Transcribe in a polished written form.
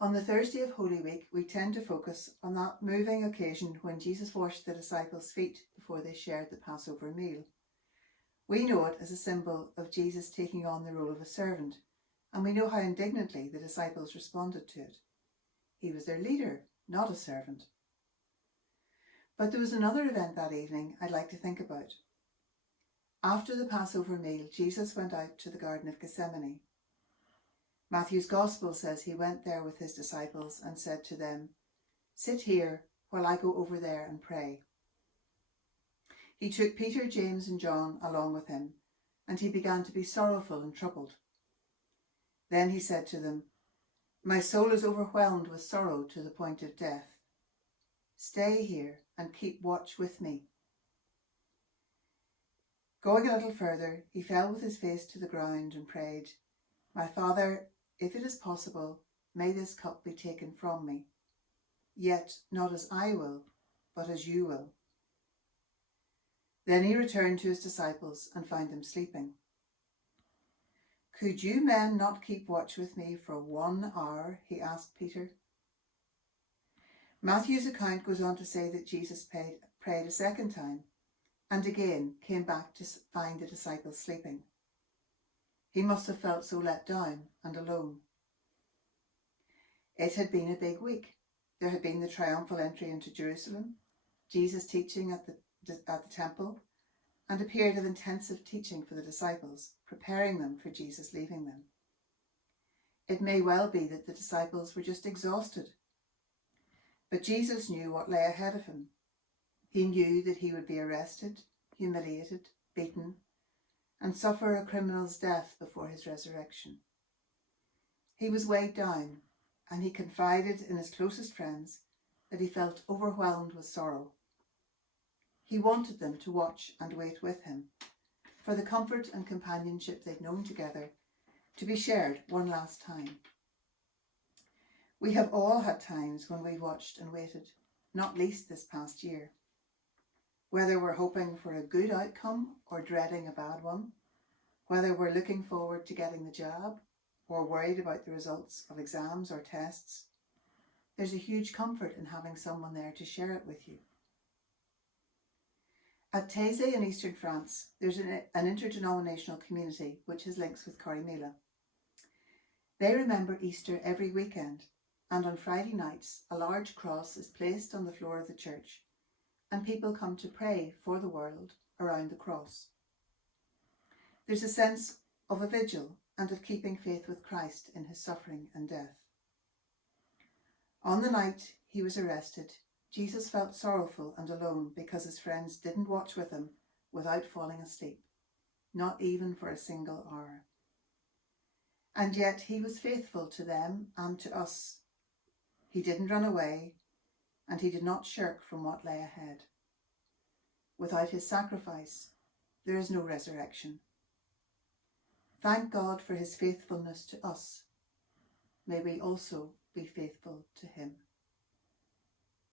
On the Thursday of Holy Week, we tend to focus on that moving occasion when Jesus washed the disciples' feet before they shared the Passover meal. We know it as a symbol of Jesus taking on the role of a servant, and we know how indignantly the disciples responded to it. He was their leader, not a servant. But there was another event that evening I'd like to think about. After the Passover meal, Jesus went out to the Garden of Gethsemane. Matthew's Gospel says he went there with his disciples and said to them, "Sit here while I go over there and pray." He took Peter, James and John along with him, and he began to be sorrowful and troubled. Then he said to them, "My soul is overwhelmed with sorrow to the point of death. Stay here and keep watch with me." Going a little further, he fell with his face to the ground and prayed, "My Father, if it is possible, may this cup be taken from me. Yet not as I will, but as you will." Then he returned to his disciples and found them sleeping. "Could you men not keep watch with me for 1 hour?" he asked Peter. Matthew's account goes on to say that Jesus prayed a second time and again came back to find the disciples sleeping. He must have felt so let down and alone. It had been a big week. There had been the triumphal entry into Jerusalem, Jesus teaching at the temple, and a period of intensive teaching for the disciples, preparing them for Jesus leaving them. It may well be that the disciples were just exhausted. But Jesus knew what lay ahead of him. He knew that he would be arrested, humiliated, beaten, and suffer a criminal's death before his resurrection. He was weighed down, and he confided in his closest friends that he felt overwhelmed with sorrow. He wanted them to watch and wait with him, for the comfort and companionship they'd known together to be shared one last time. We have all had times when we watched and waited, not least this past year. Whether we're hoping for a good outcome or dreading a bad one, whether we're looking forward to getting the jab or worried about the results of exams or tests, there's a huge comfort in having someone there to share it with you. At Taizé in eastern France, there's an interdenominational community which has links with Corrymeela. They remember Easter every weekend, and on Friday nights a large cross is placed on the floor of the church, and people come to pray for the world around the cross. There's a sense of a vigil and of keeping faith with Christ in his suffering and death. On the night he was arrested, Jesus felt sorrowful and alone because his friends didn't watch with him without falling asleep, not even for a single hour. And yet he was faithful to them and to us. He didn't run away, and he did not shirk from what lay ahead. Without his sacrifice, there is no resurrection. Thank God for his faithfulness to us. May we also be faithful to him.